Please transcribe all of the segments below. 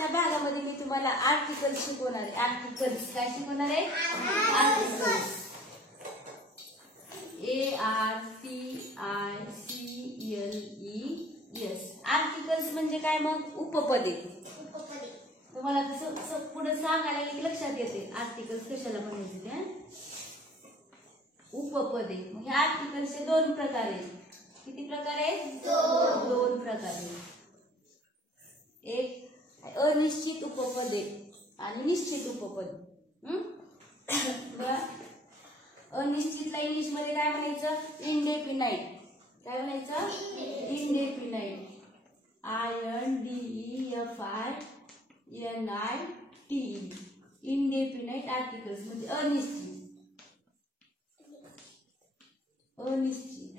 आजच्या भागामध्ये मी तुम्हाला आर्टिकल्स शिकवणार आहे. आर्टिकल्स काय शिकवणार आहे? आर्टिकल्स. ARTICLES. आर्टिकल्स म्हणजे काय? मग उपपदे. तुम्हाला कसं पुढे सांगायला की लक्षात येते आर्टिकल्स कशाला म्हणायचे. उपपदे. मग हे आर्टिकल्सचे दोन प्रकार आहेत. किती प्रकार आहेत? दोन प्रकार आहेत. एक अनिश्चित उपपदे आणि निश्चित उपपद. अनिश्चितला इंग्लिश मध्ये काय म्हणायचं? इंडेफिनाइट. काय म्हणायचं? इंडेफिनाइट. INDEFINITE. इंडेफिनाइट आर्टिकल्स म्हणजे अनिश्चित. अनिश्चित.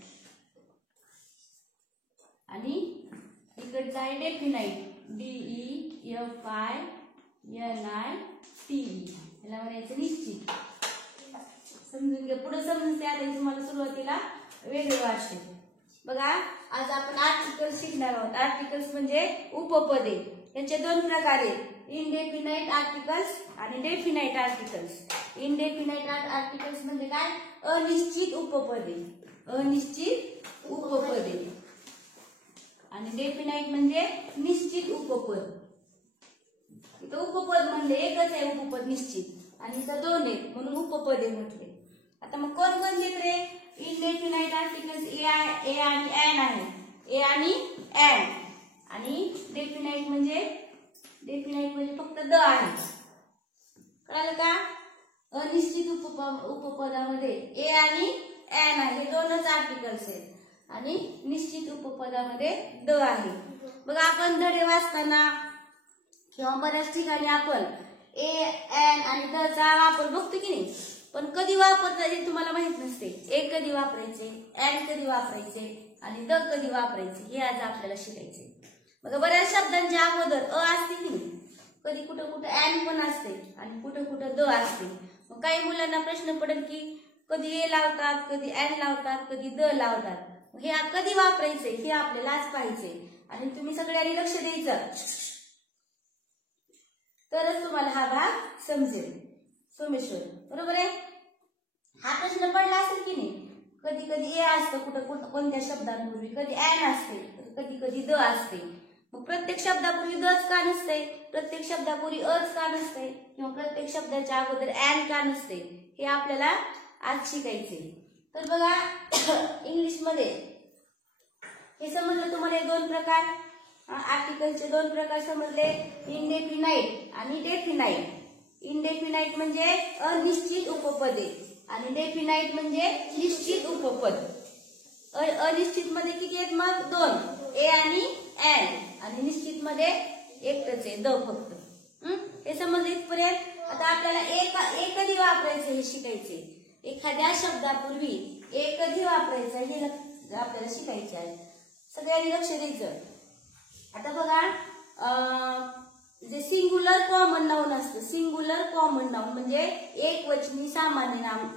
आणि इकडचं आहे डेफिनाइट. DEFINITE. याला म्हणायचं निश्चित. समजून घ्या. पुढे समजून ते आता तुम्हाला सुरुवातीला वेगळे वाटते. बघा आज आपण आर्टिकल्स शिकणार आहोत. आर्टिकल्स म्हणजे उपपदे. त्यांचे दोन प्रकार आहेत. इंडेफिनाइट आर्टिकल्स आणि डेफिनाइट आर्टिकल्स. इंडेफिनाइट आर्टिकल्स म्हणजे काय? अनिश्चित उपपदे. अनिश्चित उपपदे. आणि डेफिनाइट म्हणजे निश्चित उपपद. इथं उपपद म्हणले एकच आहे उपपद निश्चित आणि इथं दोन आहेत म्हणून उपपदे म्हटले. आता मग कोणकोणते रे? इंडेफिनाइट आर्टिकल्स ए आणि एन आहे. ए आणि एन. आणि डेफिनाइट म्हणजे फक्त द आहे. कळालं का? अनिश्चित उपपदामध्ये ए आणि एन आहे. हे दोनच आर्टिकल्स आहेत. आणि निश्चित उपपदामध्ये द आहे. बघा आपण धडे वाचताना किंवा बऱ्याच ठिकाणी आपण ए एन आणि द चा वापर बघतो की नाही. पण कधी वापरता हे तुम्हाला माहित नसते. ए कधी वापरायचे, एन कधी वापरायचे आणि द कधी वापरायचे हे आज आपल्याला शिकायचे. बघा बऱ्याच शब्दांच्या अगोदर अ असते की नाही. कधी कुठं कुठं एन पण असते आणि कुठं कुठं द असते. मग काही मुलांना प्रश्न पडेल की कधी ए लावतात, कधी एन लावतात, कधी द लावतात. हे कधी वापरायचे हे आपल्याला आज पाहिजे. आणि तुम्ही सगळ्यांनी लक्ष द्यायचं तरच तुम्हाला हा भाग समजेल. सोमेश्वर बरोबर आहे. हा प्रश्न पडला असेल की नाही. कधी कधी ए असतं कुठं कोणत्या शब्दांपूर्वी, कधी एन असते, कधी कधी द असते. मग प्रत्येक शब्दापूर्वी दच का नसते, प्रत्येक शब्दापूर्वी अच का नसते किंवा प्रत्येक शब्दाच्या अगोदर एन का नसते हे आपल्याला आज शिकायचे. तर बघा इंग्लिश मध्ये हे समजलं तुम्हाला. दोन प्रकार आर्टिकलचे दोन प्रकार समजले. इंडेफिनाइट आणि डेफिनाइट. इंडेफिनाइट म्हणजे अनिश्चित उपपदे आणि डेफिनाइट म्हणजे निश्चित उपपद. अनिश्चित मध्ये किती आहेत मग? दोन. ए आणि एन. आणि निश्चित मध्ये एकच आहे द फक्त. हे समजलं इथपर्यंत. आता आपल्याला ए कधी वापरायचं हे शिकायचे. एखाद्या शब्दापूर्वी ए कधी वापरायचं हे आपल्याला शिकायचे आहे. सगळ्यांनी लक्ष द्यायचं. आता बघा जे सिंग्युलर कॉमन नाउन असतं. सिंग्युलर कॉमन नाउन म्हणजे एकवचनी सामान्य नाम.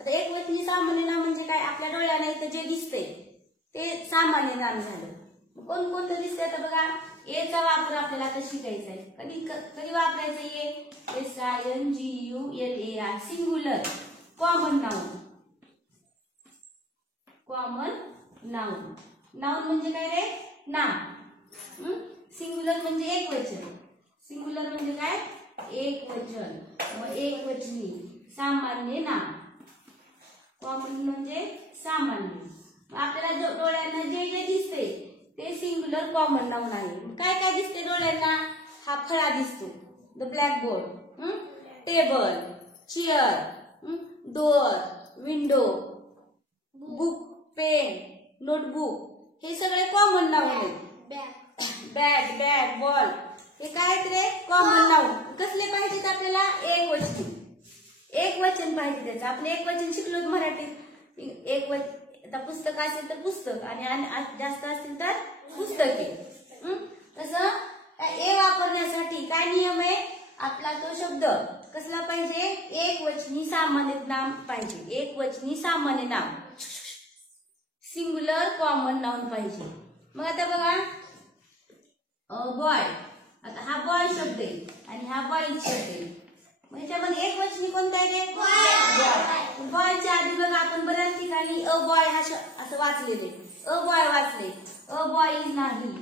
आता एकवचनी सामान्य नाम म्हणजे काय? आपल्या डोळ्याला इथं जे दिसतंय ते सामान्य नाम झालं. कोणकोणतं दिसतंय? आता बघा एचा वापर आपल्याला आता शिकायचा आहे. कधी वापरायचं? ए SINGULAR. Singular common noun. Common noun. Noun म्हणजे काय रे? नाम. सिंग्युलर म्हणजे एकवचन. सिंग्युलर म्हणजे काय? एकवचन. मग एकवचनी सामान्य नाम. कॉमन म्हणजे सामान्य. आपल्याला डोळ्यांना जे जे दिसते ते सिंग्युलर कॉमन नाउन आहे. काय काय दिसते डोळ्यांना? हा फळा दिसतो, the blackboard, table, chair, door, window, book, pen, notebook हे सगळे कॉमन नाउन आहेत. बॅट, बॅट, बॉल हे काय रे? Common noun. कसले पाहिजेत आपल्याला? एकवचनी. एक वचन पाहिजे त्याचं. आपण एक वचन शिकलो मराठीत. एक आता पुस्तक असेल तर पुस्तक आणि जास्त असतील तर पुस्तके. तसं ए वापरण्यासाठी काय नियम आहे? आपला तो शब्द कसला पाहिजे? एक वचनी सामान्य नाम पाहिजे. एक वचनी सामान्य नाम. सिंग्युलर कॉमन नाउन पाहिजे. मग आता बघा बॉय. आता हा बॉय शब्द हा बॉयज शब्द आहे. मग याच्यामध्ये एक वचनी कोणता आहे रे? बॉय. बॉयच्या आधी बघा आपण बऱ्याच ठिकाणी अ बॉय हा असं वाचलेले, अ बॉय वाचले, अ बॉईज नाही,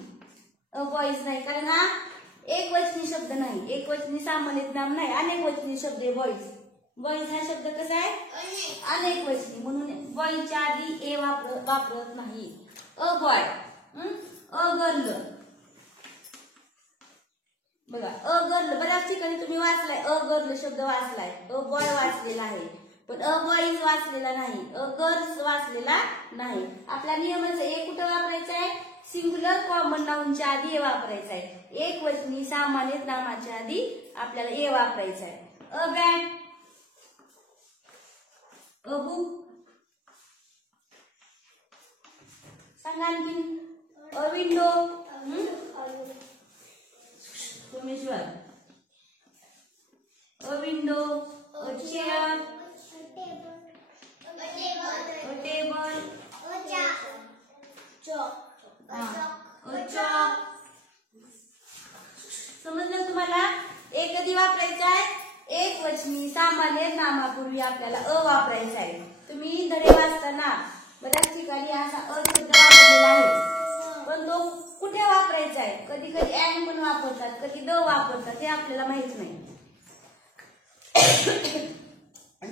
अ बॉईज नाही, कारण हा एक वचनी शब्द नाही, एक वचनी सामान्य नाम नाही, अनेक वचनी शब्द आहे बॉईज. बॉईज हा शब्द कसा आहे? अनेक वचनी, म्हणून बॉयच्या आधी ए वापरत नाही. अ बॉय, अ गर्ल बघा, अ गर्ल बऱ्याच ठिकाणी तुम्ही वाचलाय, अ गर्ल शब्द वाचलाय, अ बॉय वाचलेला आहे, पण अ बॉईज वाचलेला नाही, अ गर्ल्स वाचलेला नाही. आपला नियमाचं ए कुठं वापरायचं आहे? सिंग्युलर कॉमन नाउनच्या आधी ए वापरायचं आहे. एक वचनी सामान्य नामाच्या आधी आपल्याला ए वापरायचं आहे. अ बॅट, अ बुक, सांगा आणखी. अ window, Someshwar, a window, a chair, a table, समजलं तुम्हाला? ए कधी वापरायचा आहे? एक वचनी सामान्य नामापूर्वी आपल्याला अ वापरायचा आहे. तुम्ही धडे वाचताना बऱ्याच ठिकाणी असा अ शब्द वापरलेला आहे, पण तो कुठे वापरायचा आहे? कधी कधी अँड पण वापरतात, कधी द वापरतात, हे आपल्याला माहित नाही.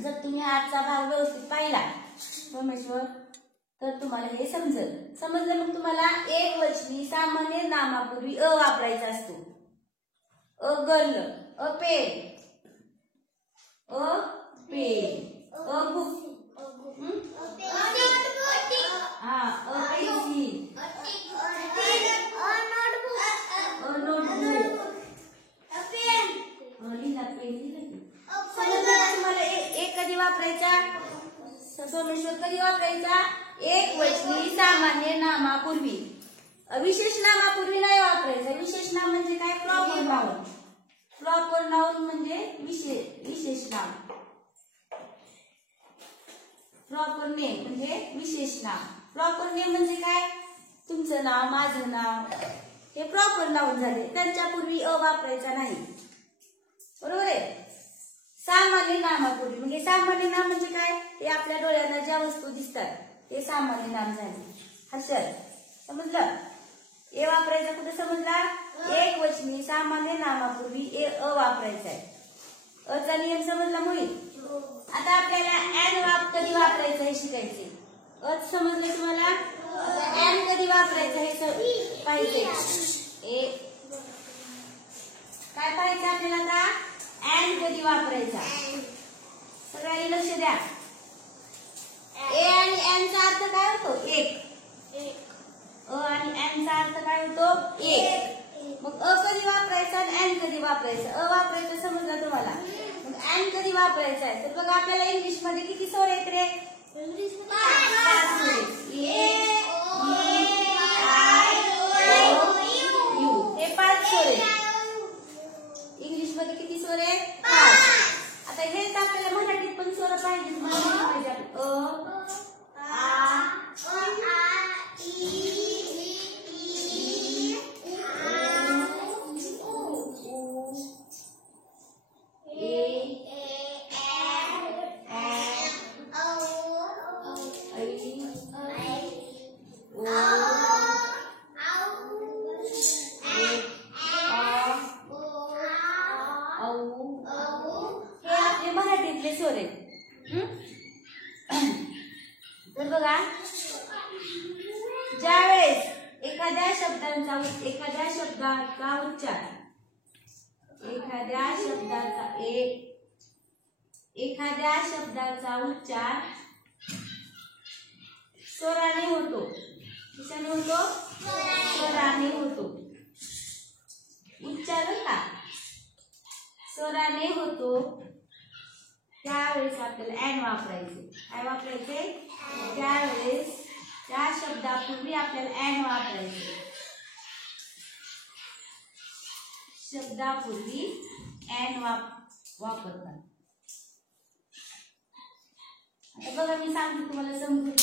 जर तुम्ही आजचा भाग व्यवस्थित पाहिला सोमेश्वर तर तुम्हाला हे समजलं. मग तुम्हाला एक वचनी सामान्य नामापूर्वी अ वापरायचा असतो. A girl, a pen, a book, हा अ पेन्सिल, अ नोटबुक, लिहिला पेन. तुम्हाला एक कधी वापरायचा? सोमेश्वर कधी वापरायचा? एक वचनी सामान्य नामापूर्वी, विशेष नामापूर्वी नाही वापरायचा. विशेष नाम म्हणजे काय? Proper noun. प्रॉपर नाउन म्हणजे विशेष नाम. प्रॉपर नेम म्हणजे विशेष नाम. प्रॉपर नेम म्हणजे काय? तुमचं नाव, माझं नाव, हे प्रॉपर नाउन झाले. त्यांच्यापूर्वी अ वापरायचा नाही, बरोबर आहे? सामान्य नामापूर्वी म्हणजे सामान्य नाम म्हणजे काय? हे आपल्या डोळ्यांना ज्या वस्तू दिसतात ते सामान्य नाम झाले. हर्षल समजलं? ए वापरायचं कुठे समजला? एक वचनी सामान्य नामापूर्वी ए अ वापरायचा आहे. अचा नियम समजला मुली? आता आपल्याला अँड कधी वापरायचं हे शिकायचे. अ समजलं तुम्हाला? अँड कधी वापरायचं हे पाहिजे. काय पाहिजे आपल्याला आता? अँड कधी वापरायचा? सगळ्यांनी लक्ष द्या. ए आणि एनचा अर्थ काय होतो? एक. अ आणि एनचा अर्थ काय होतो? एक. मग अ कधी वापरायचा आणि एन कधी वापरायचा? अ वापरायचं समजलं तुम्हाला? मग एन कधी वापरायचा आहे? तर बघा आपल्याला इंग्लिश मध्ये किती स्वर आहेत रे? 5 स्वर आहेत. ए, आय, ओ, यू हे 5 स्वर आहेत. इंग्लिश मध्ये किती स्वर आहेत? 5. आता हेच आपल्याला मराठीत पण स्वर पाहिजे. अ, आ, ई, तर बघा ज्यावेळेस एखाद्या शब्दाचा उच्चार स्वराने होतो. कशाने होतो? स्वराने होतो. उच्चार का स्वराने होतो त्यावेळेस आपल्याला अँड वापरायचे. काय वापरायचे? त्यावेळेस त्या शब्दापूर्वी आपल्याला अँड वापरायचे. शब्दापूर्वी अँड वापरतात. आता बघा मी सांगते तुम्हाला समजून.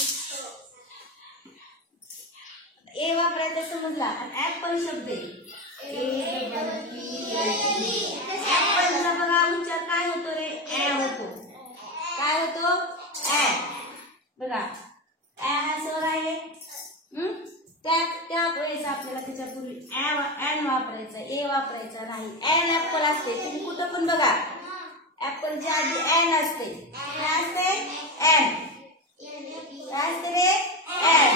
ए वापरायचा समजला. आणि ऍपल शब्द आहे. वापरायचा नाही. एन ऍपल असते, तुम्ही कुठं पण बघा ऍपलच्या आधी एन असते. काय असते? एन. काय असते रे? एन.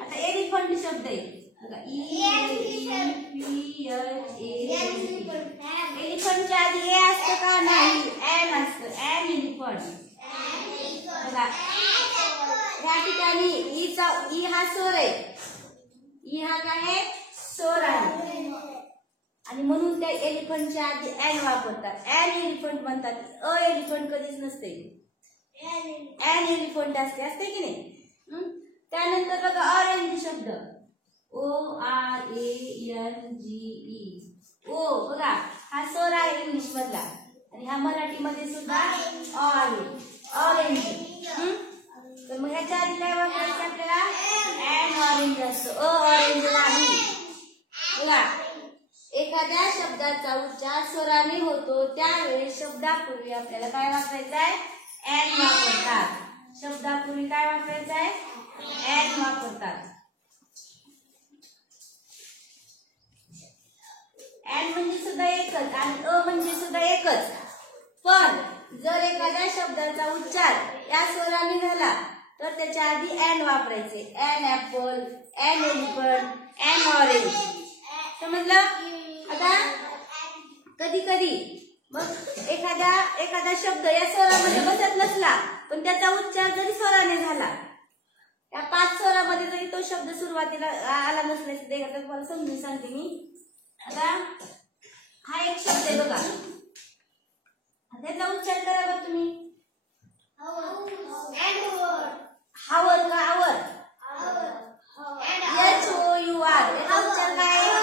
आता एलिफंट शब्द आहे बघा, एलिफंटच्या आधी ए असतं का? नाही, एन असतं. An elephant. बघा या ठिकाणी ई हा स्वर आहे. ई हा काय आहे? स्वर आहे. आणि म्हणून त्या एलिफंटच्या आधी एन वापरतात. एन एलिफंट म्हणतात. अ एलिफंट कधीच नसते. एन एलिफंट असते. असते की नाही? त्यानंतर बघा ऑरेंज शब्द. ORANGE. ओ बघा हा स्वर आहे इंग्लिश मधला आणि हा मराठीमध्ये सुद्धा ऑरेंज. तर मग ह्याच्या आधी काय वापरायचं आपल्याला? एन ऑरेंज असतो. ऑरेंज नाही. बघा एखाद्या शब्दाचा उच्चार स्वराने होतो त्यावेळेस शब्दापूर्वी आपल्याला काय वापरायचं आहे? एन वापरतात. शब्दापूर्वी काय वापरायचं आहे? एन वापरतात. एन म्हणजे सुद्धा एकच आणि अ म्हणजे सुद्धा एकच. पण जर एखाद्या शब्दाचा उच्चार या स्वराने झाला तर त्याच्या आधी एन वापरायचे. An apple, an elephant, an orange. समजलं? आता कधी कधी मग एखादा शब्द या स्वरामध्ये बसत नसला पण त्याचा उच्चार जरी स्वराने झाला, या 5 स्वरामध्ये जरी तो शब्द सुरुवातीला आला नसल्याचं देखील तुम्हाला समजून सांगते मी. आता हा एक शब्द आहे बघा, त्याचा उच्चार करा बघ तुम्ही. हावर का आवर? HOUR. याचा उच्चार काय आहे?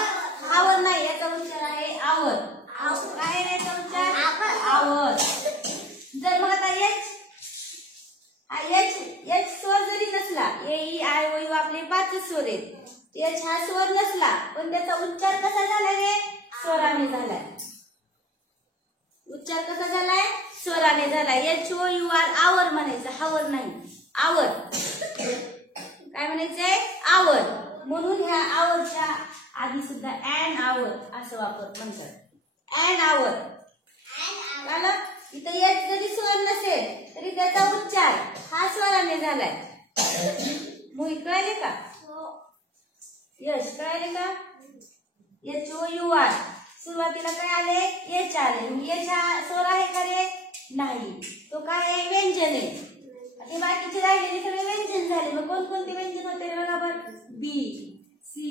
हावर नाही, याचा उच्चार आहे आवर. काय आहे याचा उच्चार? आवर. जर मग आता एच स्वर जरी नसला, AEIOU आपले 5 स्वर आहेत. एच हा स्वर नसला पण त्याचा उच्चार कसा झालाय रे? स्वराने झालाय. उच्चार कसा झालाय? स्वराने झालाय. HOUR आवर म्हणायचं, हावर नाही. आवर. काय म्हणायचंय? आवर. म्हणून ह्या आवरच्या आधी सुद्धा एन आवर असं म्हणतात. An hour. कळलं? इथं एच जरी स्वर नसेल तरी त्याचा उच्चार हा स्वराने झालाय. मोहित कळले का? यश कळले का? HOUR. सुरुवातीला काय आले? एच आले. एच हा स्वर आहे का रे? नाही, तो काय आहे? व्यंजन आहे. आणि बाकीचे राहिलेले सगळे व्यंजन झाले. मग कोणकोणते व्यंजन होते बघा बरं. बी, सी,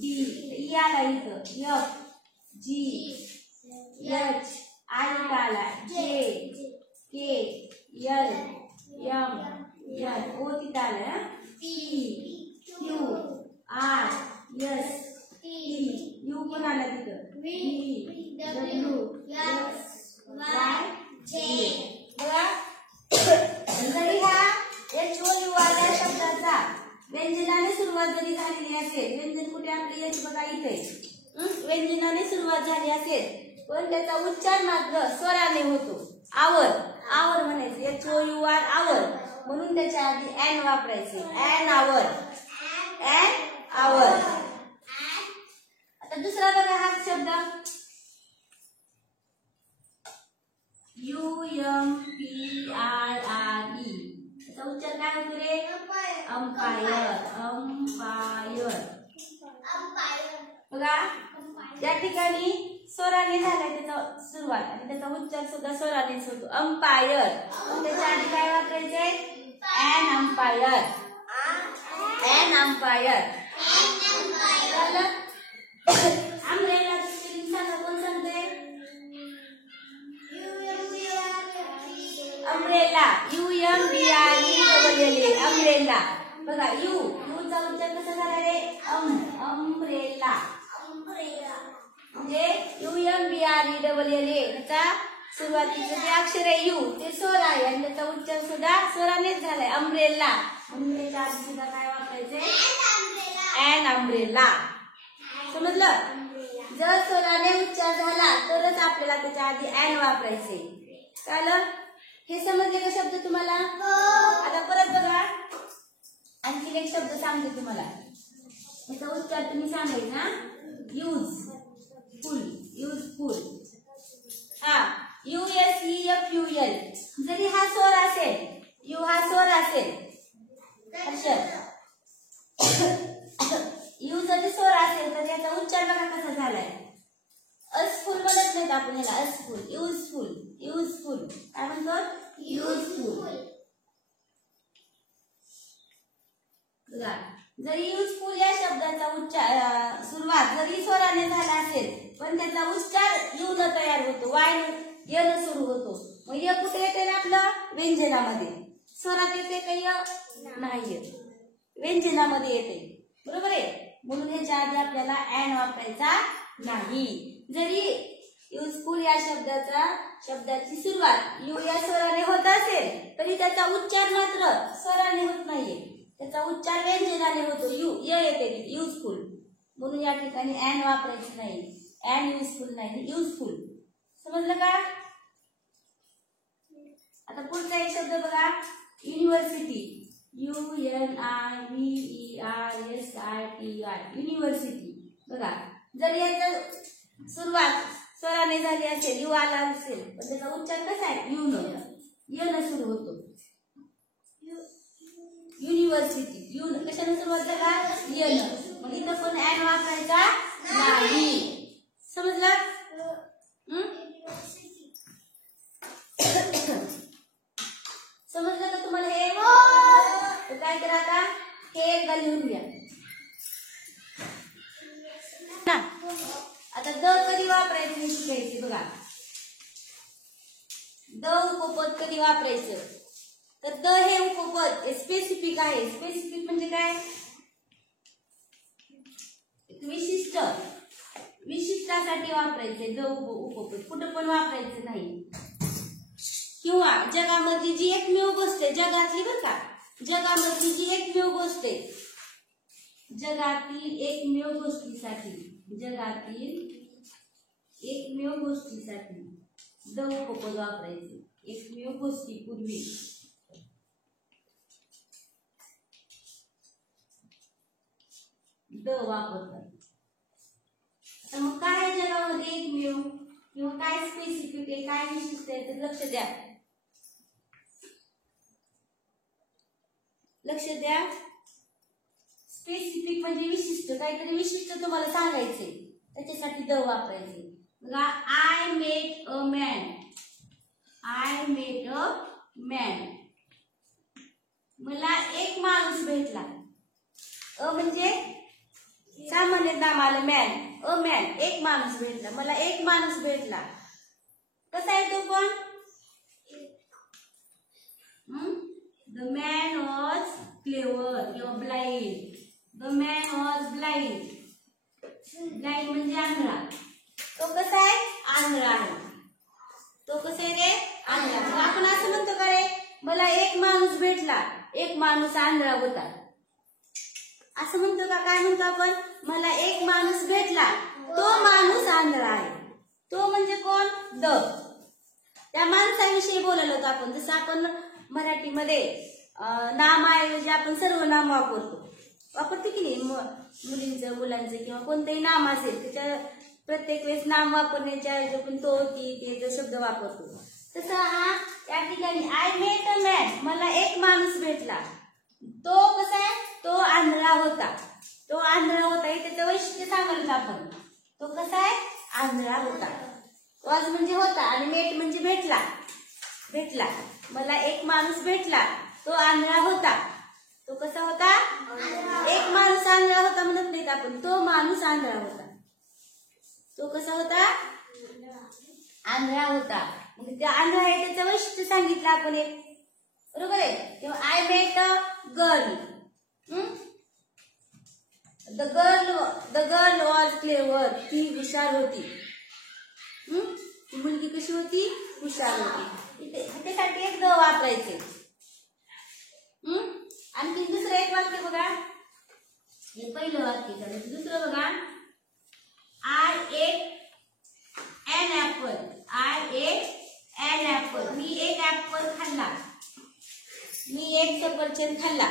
डी, ई आला इथं. एफ, जी, एच, आय आला. J, K, L, M, N, O तिथं आला. P, Q, R, S, T, U पण आला तिथं. V, W, X, Y, Z. बघा जरी हा HOUR या शब्दाचा व्यंजनाने सुरुवात जरी झालेली असेल, व्यंजन कुठे आपले एच बघा इथे, व्यंजनाने सुरुवात झाली असेल पण त्याचा उच्चार मात्र स्वराने होतो. आवर. आवर म्हणायचे. HOUR आवर. म्हणून त्याच्या आधी एन वापरायचे. An hour. An hour. आता दुसरा बघा हा शब्द UMPIRE. त्याचा उच्चार काय होतो रे? अंपायर. अंपायर. बघा या ठिकाणी स्वराने झालाय त्याचा सुरुवात आणि त्याचा उच्चार सुद्धा स्वरानेच होतो. अंपायर. त्याच्या आधी काय वापरायचे? An umpire. An umpire. Umbrella spelling सांगा, कोण सांगते? अम्ब्रेला. UMBRELLA. अम्ब्रेला. बघा यू चा उच्चार कसा झाला रे? अम्ब्रेला. म्हणजे UMBRELLA. त्याचा सुरुवातीचं जे अक्षर आहे यू ते स्वर आहे आणि त्याचा उच्चार सुद्धा स्वरानेच झालाय. अम्ब्रेला. म्हणून त्याच्या आधी सुद्धा काय वापरायचे? An umbrella. समजलं? जर स्वराने उच्चार झाला तरच आपल्याला त्याच्या आधी एन वापरायचे. कळलं? हे समजले का शब्द तुम्हाला? आता परत बघा आणखी एक शब्द सांगते तुम्हाला. याचा उच्चार तुम्ही सांगायचा. यूज. Useful useful. हा USEFUL जरी हा स्वर असेल, यू हा स्वर असेल, यू जरी स्वर असेल तर याचा उच्चार बघा कसा झालाय. अस्फुल म्हणत नाहीत आपण याला, अस्फुल. युजफुल युजफुल काय म्हणतो, युजफुल. बघा जरी युजफुल या शब्दाचा उच्चार सुरुवात जरी स्वराने झाला असेल पण त्याचा उच्चार यू न तयार होतो, वाय य न सुरू होतो. मग य कुठे येते ना आपलं, व्यंजनामध्ये. स्वरात येते का य, नाही येत, व्यंजनामध्ये येते. बरोबर आहे. म्हणून ह्याच्या आधी आपल्याला अँड वापरायचा नाही. जरी युजफुल या शब्दाची सुरुवात यू या स्वराने होत असेल तरी त्याचा उच्चार मात्र स्वराने होत नाहीये, त्याचा उच्चार व्यंजनाने होतो, यू य येते युजफुल. म्हणून या ठिकाणी अँड वापरायची नाही, अँड युजफुल नाही, युजफुल. समजलं का. आता पुढचा एक शब्द बघा, युनिव्हर्सिटी. UNIVERSITY university. बघा जर याचं सुरुवात स्वराने झाली असेल, यू आला असेल पण त्याचा उच्चार कसा आहे, यू न य न सुरू होतो. युनिव्हर्सिटी यू कशाने सुरुवात झाला, य न. मग इथं पण अँड वापरायचा नाही. समजलं. समजलं का तुम्हाला हे. तर काय करा आता, हे एकदा लिहून घ्या ना. आता द कधी वापरायचं हे शिकायचे. बघा द उपपद कधी वापरायचं, तर द हे उपपद स्पेसिफिक आहे. स्पेसिफिक म्हणजे काय, विशिष्ट, विशिष्टासाठी वापरायचे द उपपद, कुठं पण वापरायचं नाही. किंवा जगामधली जी एकमेव गोष्ट आहे, जगातली बरं का, जगामधली जी एकमेव गोष्ट आहे, जगातील एकमेव गोष्टीसाठी, जगातील एकमेव गोष्टीसाठी द उपपद वापरायचे. एकमेव गोष्टी पूर्वी द वापरतात. तर मग काय जगामध्ये एकमेव किंवा काय स्पेसिफिक आहे, काय विशिष्ट आहे ते लक्ष द्या, लक्ष द्या. स्पेसिफिक म्हणजे विशिष्ट, काहीतरी विशिष्ट तुम्हाला सांगायचे, त्याच्यासाठी द वापरायचे. बघा I met a man, I met a man. मला एक माणूस भेटला. अ म्हणजे सामान्य नाम आलं मॅन, अ मॅन एक माणूस भेटला, मला एक माणूस भेटला. कसा आहे तो पण, द मॅन वॉज क्लेवर किंवा blind. The man was blind, blind म्हणजे आंधळा. तो कसा आहे, आंधळा आहे. तो कसा आहे रे, आंधळा. मग आपण असं म्हणतो का रे, मला एक माणूस भेटला, एक माणूस आंधळा होता, असं म्हणतो का. काय म्हणतो आपण, मला एक माणूस भेटला, तो माणूस आंधळा आहे. तो म्हणजे कोण, द. त्या माणसाविषयी बोललो होतो आपण. जसं आपण मराठीमध्ये नामाऐवजी आपण सर्वनाम वापरतो की नाही, मुलींचं मुलांचं किंवा कोणतंही नाम असेल त्याच्या प्रत्येक वेळेस नाम वापरण्याच्या ऐवजी आपण तो ती ते जो शब्द वापरतो. तसं हा या ठिकाणी आय मेट अ मॅन, मला एक माणूस भेटला. तो कसा आहे, तो आंधळा होता. तो आंधळा होता हे त्याचं वैशिष्ट्य सांगायला आपण. तो कसा आहे, आंधळा होता. वॉज म्हणजे होता आणि मेट म्हणजे भेटला, भेटला. मला एक माणूस भेटला, तो आंधळा होता. तो कसा होता, एक माणूस आंधळा होता म्हणत नाहीत आपण, तो माणूस आंधळा होता. तो कसा होता, आंधळा होता. मग त्या आंधळा आहे त्याचं वैशिष्ट्य सांगितलं आपण एक, बरोबर आहे. तेव्हा I met a girl, the girl was clever, ती हुशार होती. ती मुलगी कशी होती, हुशार होती. त्यासाठी एक द वापरायचे. आणखी दुसरं एक वाक्य बघा, हे पहिलं वाक्य झालं. दुसरं बघा, I ate an apple, I ate an apple, मी एक ऍपल खाल्ला, मी एक सफरचंद खाल्ला.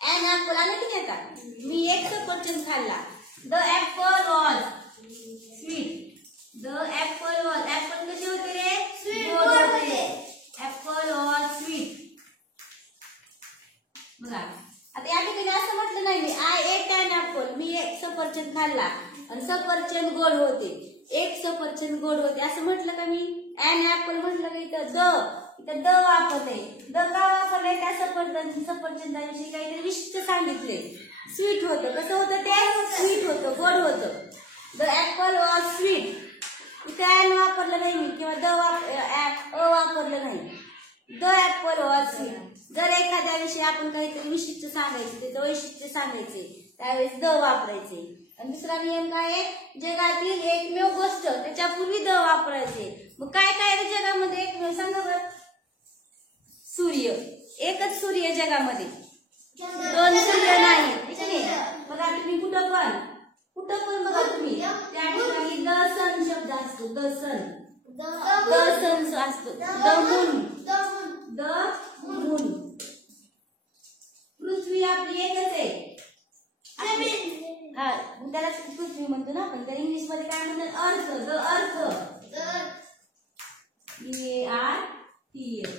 एन ऍपल आलं की नाही, मी एक सफरचंद खाल्ला. The apple was, sweet. The apple was, apple कसे होते रे? गोड होते. Apple was sweet. बघा आता या ठिकाणी असं म्हटलं नाही मी आय एट ॲन ऍपल, मी एक सफरचंद खाल्ला आणि सफरचंद गोड होते, एक सफरचंद गोड होते असं म्हटलं का मी? ॲन ऍपल म्हटलं का इथं द वापरते. द का वापरले? त्या सफरचंदाविषयी काहीतरी विशिष्ट सांगितले. स्वीट होतं. कसं होतं ते? स्वीट होतं, गोड होतं. The apple was sweet. इथे ॲन वापरलं नाही मी किंवा वापरलं नाही. The apple was sweet. जर एखाद्याविषयी आपण काहीतरी विशिष्ट सांगायचे, त्याचं वैशिष्ट्य सांगायचे, त्यावेळेस द वापरायचे. आणि दुसरा नियम काय आहे? जगातील एकमेव गोष्ट त्याच्यापूर्वी द वापरायचे. मग काय काय रे जगामध्ये एकमेव? सांगा बरं. सूर्य. एकच सूर्य जगामध्ये, दोन सूर्य नाही. बघा तुम्ही कुठं पण बघा तुम्ही त्या ठिकाणी द सन शब्द असतो. द सन असतो. The moon. पृथ्वी आपली एकच आहे. हा त्याला पृथ्वी म्हणतो ना आपण. तर इंग्लिश मध्ये काय म्हणतात? अर्थ. The earth. EARTH.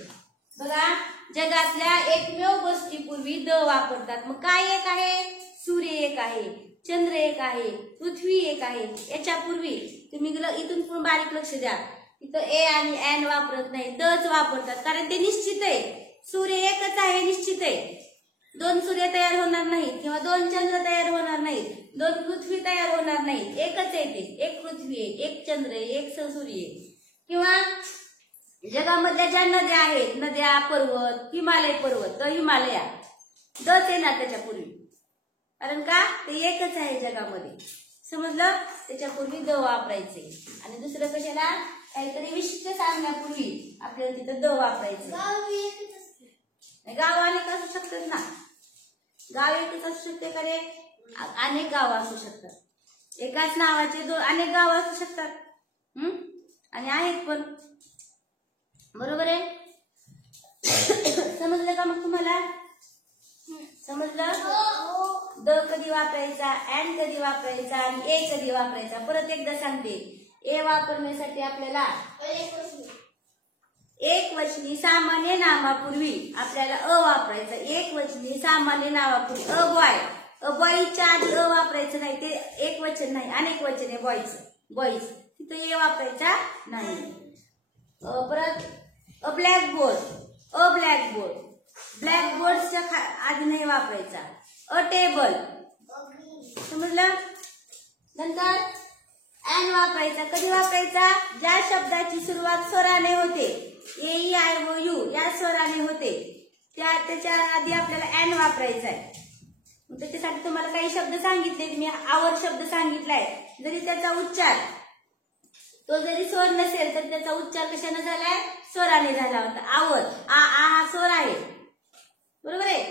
बघा जगातल्या एकमेव गोष्टीपूर्वी द वापरतात. मग काय एक आहे? सूर्य एक आहे, चंद्र एक आहे, पृथ्वी एक आहे. याच्यापूर्वी तुम्ही इथून पण बारीक लक्ष द्या. इथं ए आणि ॲन वापरत नाही, दच वापरतात. कारण ते निश्चित आहे. सूर्य एकच आहे, निश्चित आहे. दोन सूर्य तयार होणार नाहीत किंवा दोन चंद्र तयार होणार नाहीत, दोन पृथ्वी तयार होणार नाहीत. एकच आहे ते. एक पृथ्वी आहे, एक चंद्र आहे, एक सूर्य आहे. किंवा जगामधल्या ज्या नद्या आहेत, नद्या, पर्वत, हिमालय पर्वत, तर हिमालया दच येणार त्याच्यापूर्वी. कारण का? ते एकच आहे जगामध्ये. समजलं? त्याच्यापूर्वी द वापरायचे. आणि दुसरं कशाला? काहीतरी विशिष्ट सांगण्यापूर्वी आपल्याला तिथं द वापरायचे. गाव अनेक असू शकतात ना. गाव एकच असू शकते का रे? अनेक गाव असू शकतात. एकाच नावाचे अनेक गाव असू शकतात. आणि आहेत पण. बरोबर आहे? समजलं का मग तुम्हाला? समजलं? द कधी वापरायचा, ॲन कधी वापरायचा आणि ए कधी वापरायचा. परत एकदा सांगते. ए वापरण्यासाठी आपल्याला एकवचनी सामान्य नामापूर्वी आपल्याला अ वापरायचा. एकवचनी सामान्य नावापूर्वी अ बॉयच्या आधी अ वापरायचं नाही. ते एक वचन नाही, अनेक वचन आहे बॉईज. तिथं ए वापरायचा नाही. परत अ ब्लॅकबोर्ड. ब्लॅकबोर्डच्या आधी नाही वापरायचा. अ टेबल. समजलं? नंतर ॲन वापरायचा. कधी वापरायचा? ज्या शब्दाची सुरुवात स्वराने होते, AEIOU या स्वराने होते, त्याच्या आधी आपल्याला ॲन वापरायचा आहे. त्याच्यासाठी तुम्हाला काही शब्द सांगितले. मी आवर शब्द सांगितलाय. जरी त्याचा उच्चार तो जरी स्वर नसेल तर त्याचा उच्चार कशाने झालाय? स्वराने झाला होता. आवर. आ हा स्वर आहे. बरोबर आहे?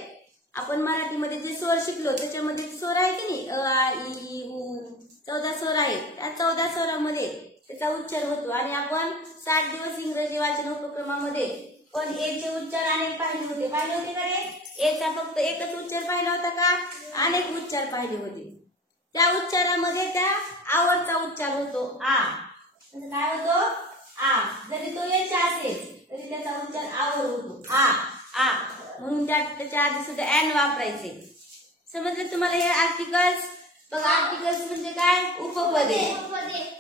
आपण मराठीमध्ये जे स्वर शिकलो त्याच्यामध्ये स्वर आहे की नाही? अ आ इ ई उ 14 स्वर आहेत. त्या 14 स्वरामध्ये त्याचा उच्चार होतो. आणि आपण 60 दिवस इंग्रजी वाचन उपक्रमामध्ये पण एचे उच्चार अनेक पाहिले होते का रे? एचा फक्त एकच उच्चार पाहिला होता का? अनेक उच्चार पाहिले होते. त्या उच्चारामध्ये त्या आवरचा उच्चार होतो आ. काय होतो? आ. जरी तो एचा असेल तरी त्याचा उच्चार आवर होतो. आ. म्हणून त्याच्या आधी सुद्धा ॲन वापरायचे. समजले तुम्हाला हे आर्टिकल्स? बघा आर्टिकल्स म्हणजे काय? उपपदे.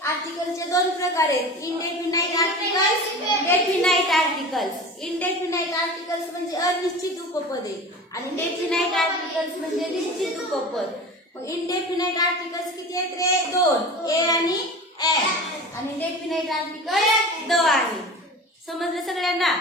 आर्टिकलचे दोन प्रकार आहेत. Indefinite articles, definite articles. Indefinite articles म्हणजे अनिश्चित उपपदे आणि डेफिनाइट आर्टिकल्स म्हणजे निश्चित उपपद. मग इनडेफिनाइट आर्टिकल्स किती आहेत रे? 2. ए आणि ॲन. आणि डेफिनाइट आर्टिकल द आहे. समजलं सगळ्यांना?